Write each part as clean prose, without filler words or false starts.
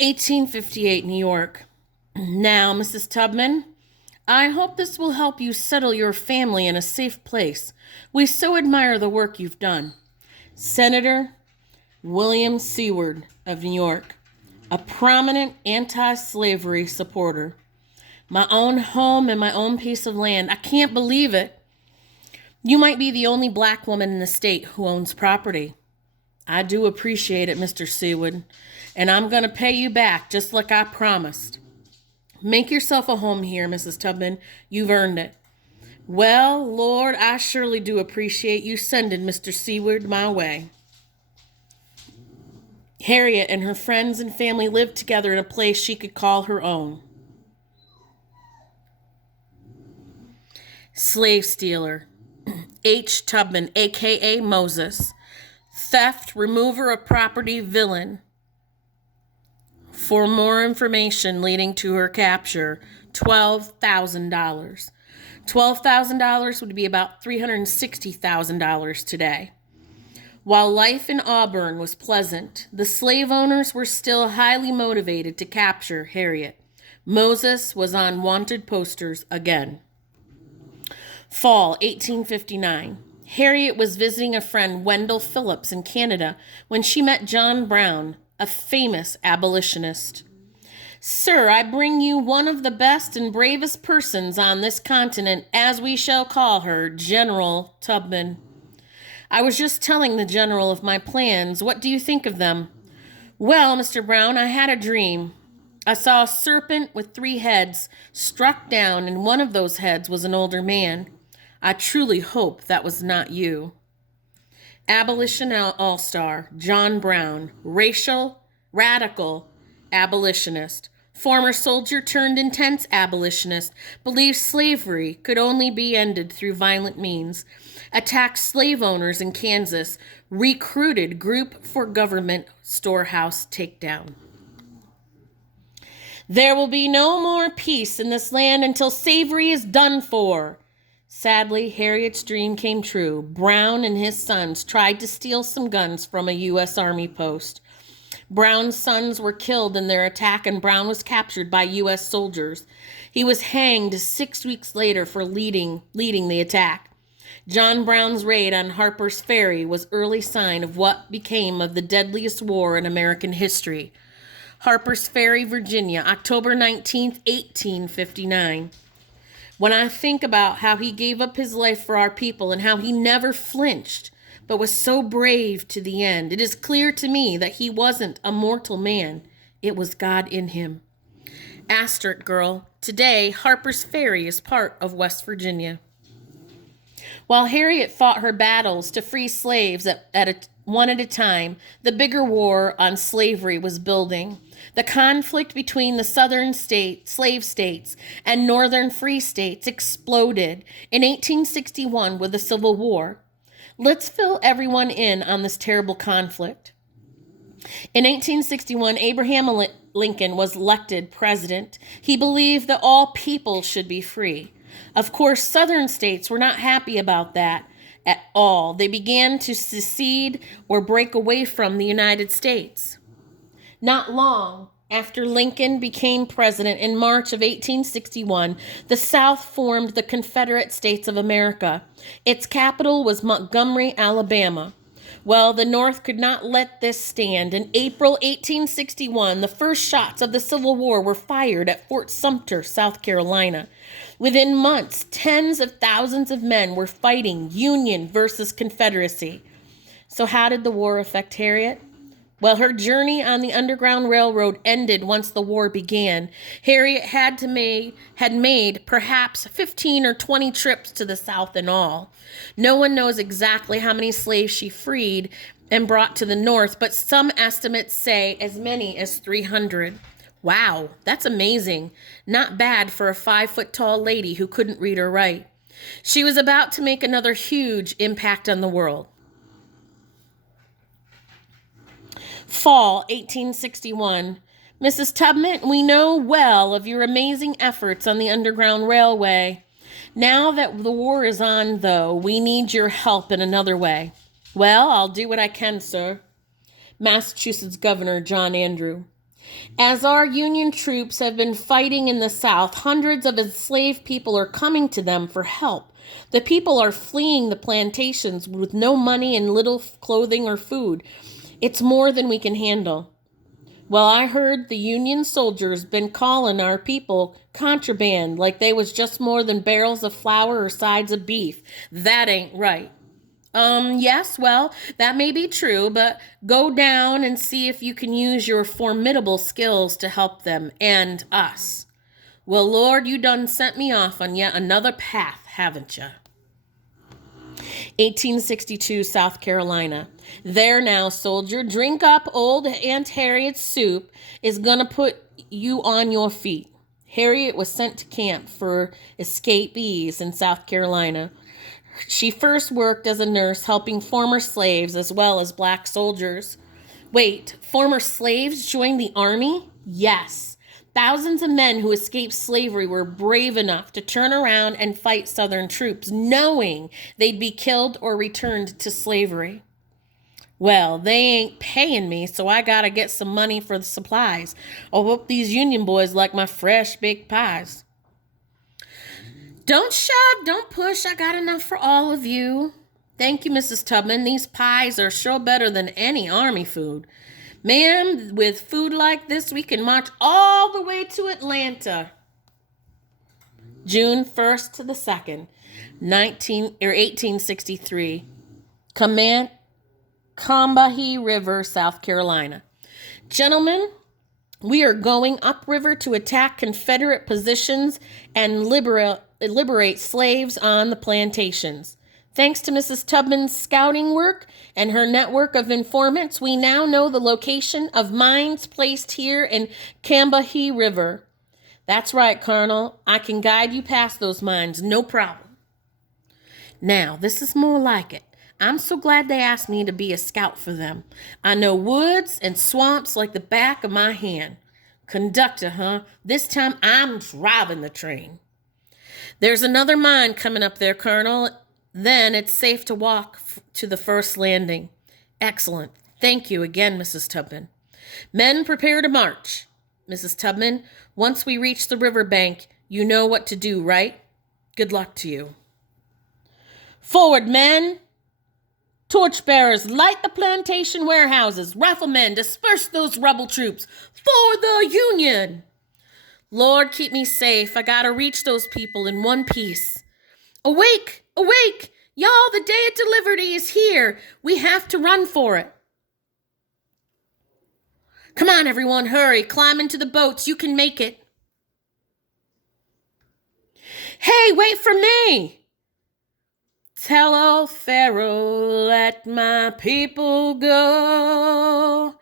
1858, New York. Now, Mrs. Tubman, I hope this will help you settle your family in a safe place. We so admire the work you've done. Senator William Seward of New York, a prominent anti-slavery supporter. My own home and my own piece of land. I can't believe it. You might be the only black woman in the state who owns property. I do appreciate it, Mr. Seward, and I'm going to pay you back just like I promised. Make yourself a home here, Mrs. Tubman. You've earned it. Well, Lord, I surely do appreciate you sending Mr. Seward my way. Harriet and her friends and family lived together in a place she could call her own. Slave stealer, H. Tubman, a.k.a. Moses. Theft, remover of property, villain. For more information leading to her capture, $12,000. $12,000 would be about $360,000 today. While life in Auburn was pleasant, the slave owners were still highly motivated to capture Harriet. Moses was on wanted posters again. Fall 1859. Harriet was visiting a friend, Wendell Phillips, in Canada when she met John Brown, a famous abolitionist. Sir, I bring you one of the best and bravest persons on this continent, as we shall call her, General Tubman. I was just telling the General of my plans. What do you think of them? Well, Mr. Brown, I had a dream. I saw a serpent with 3 heads struck down, and one of those heads was an older man. I truly hope that was not you. Abolition all-star, John Brown, radical abolitionist, former soldier turned intense abolitionist, believed slavery could only be ended through violent means, attacked slave owners in Kansas, recruited group for government storehouse takedown. There will be no more peace in this land until slavery is done for. Sadly, Harriet's dream came true. Brown and his sons tried to steal some guns from a U.S. Army post. Brown's sons were killed in their attack, and Brown was captured by U.S. soldiers. He was hanged 6 weeks later for leading the attack. John Brown's raid on Harper's Ferry was early sign of what became of the deadliest war in American history. Harper's Ferry, Virginia, October 19, 1859. When I think about how he gave up his life for our people and how he never flinched, but was so brave to the end, it is clear to me that he wasn't a mortal man. It was God in him. Asterisk girl, today Harper's Ferry is part of West Virginia. While Harriet fought her battles to free slaves one at a time, the bigger war on slavery was building. The conflict between the southern slave states and northern free states exploded in 1861 with the Civil War. Let's fill everyone in on this terrible conflict. In 1861, Abraham Lincoln was elected president. He believed that all people should be free. Of course, southern states were not happy about that at all. They began to secede or break away from the United States. Not long after Lincoln became president in March of 1861, the South formed the Confederate States of America. Its capital was Montgomery, Alabama. Well, the North could not let this stand. In April 1861, the first shots of the Civil War were fired at Fort Sumter, South Carolina. Within months, tens of thousands of men were fighting Union versus Confederacy. So how did the war affect Harriet? Well, her journey on the Underground Railroad ended once the war began. Harriet had made perhaps 15 or 20 trips to the South in all. No one knows exactly how many slaves she freed and brought to the North, but some estimates say as many as 300. Wow, that's amazing. Not bad for a 5-foot-tall lady who couldn't read or write. She was about to make another huge impact on the world. Fall 1861. Mrs. Tubman, we know well of your amazing efforts on the Underground Railway. Now that the war is on, though, we need your help in another way. Well, I'll do what I can, sir. Massachusetts Governor John Andrew. As our Union troops have been fighting in the South, hundreds of enslaved people are coming to them for help. The people are fleeing the plantations with no money and little clothing or food. It's more than we can handle. Well, I heard the Union soldiers been calling our people contraband like they was just more than barrels of flour or sides of beef. That ain't right. Yes, well, that may be true, but go down and see if you can use your formidable skills to help them and us. Well, Lord, you done sent me off on yet another path, haven't you? 1862, South Carolina. There now, soldier, drink up old Aunt Harriet's soup is gonna put you on your feet. Harriet was sent to camp for escapees in South Carolina. She first worked as a nurse helping former slaves as well as black soldiers. Wait, former slaves joined the army? Yes. Thousands of men who escaped slavery were brave enough to turn around and fight Southern troops, knowing they'd be killed or returned to slavery. Well, they ain't paying me, so I gotta get some money for the supplies. I hope these Union boys like my fresh baked pies. Don't shove, don't push. I got enough for all of you. Thank you, Mrs. Tubman. These pies are sure better than any army food. Ma'am, with food like this, we can march all the way to Atlanta. June 1st to the 2nd, 1863. Combahee River, South Carolina. Gentlemen, we are going upriver to attack Confederate positions and liberate slaves on the plantations. Thanks to Mrs. Tubman's scouting work and her network of informants, we now know the location of mines placed here in Combahee River. That's right, Colonel. I can guide you past those mines, no problem. Now, this is more like it. I'm so glad they asked me to be a scout for them. I know woods and swamps like the back of my hand. Conductor, huh? This time I'm driving the train. There's another mine coming up there, Colonel. Then it's safe to walk to the first landing. Excellent. Thank you again, Mrs. Tubman. Men, prepare to march. Mrs. Tubman, once we reach the riverbank, you know what to do, right? Good luck to you. Forward, men! Torchbearers, light the plantation warehouses. Riflemen, disperse those rebel troops. For the Union! Lord, keep me safe. I gotta reach those people in one piece. Awake! Awake! Y'all, the day of liberty is here. We have to run for it. Come on, everyone, hurry. Climb into the boats. You can make it. Hey, wait for me! Tell old Pharaoh, let my people go.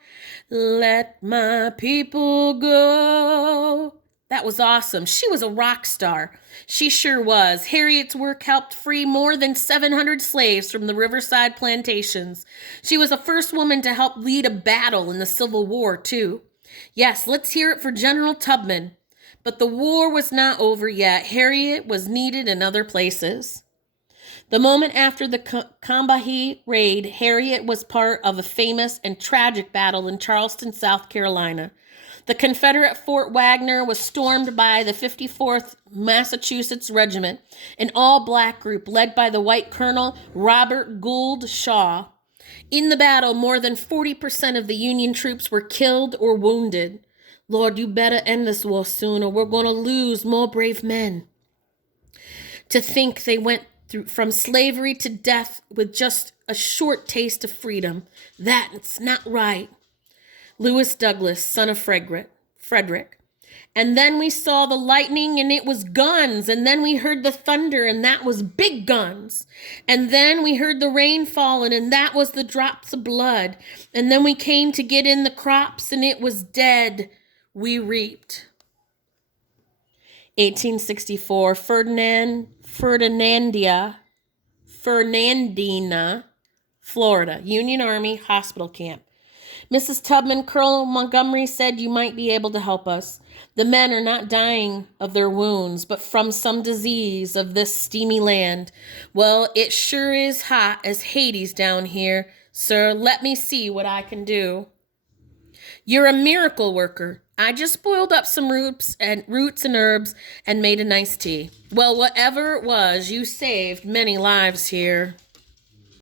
Let my people go. That was awesome. She was a rock star. She sure was. Harriet's work helped free more than 700 slaves from the riverside plantations. She was the first woman to help lead a battle in the Civil War, too. Yes, let's hear it for General Tubman. But the war was not over yet. Harriet was needed in other places. The moment after the Combahee raid, Harriet was part of a famous and tragic battle in Charleston, South Carolina. The Confederate Fort Wagner was stormed by the 54th Massachusetts Regiment, an all-black group led by the white Colonel Robert Gould Shaw. In the battle, more than 40% of the Union troops were killed or wounded. Lord, you better end this war soon or we're going to lose more brave men. To think they went from slavery to death with just a short taste of freedom. That's not right. Lewis Douglas, son of Frederick. And then we saw the lightning and it was guns. And then we heard the thunder and that was big guns. And then we heard the rain falling and that was the drops of blood. And then we came to get in the crops and it was dead. We reaped. 1864, Fernandina, Florida, Union Army hospital camp. Mrs. Tubman, Colonel Montgomery said you might be able to help us. The men are not dying of their wounds, but from some disease of this steamy land. Well, it sure is hot as Hades down here, sir. Let me see what I can do. You're a miracle worker. I just boiled up some roots and herbs and made a nice tea. Well, whatever it was, you saved many lives here.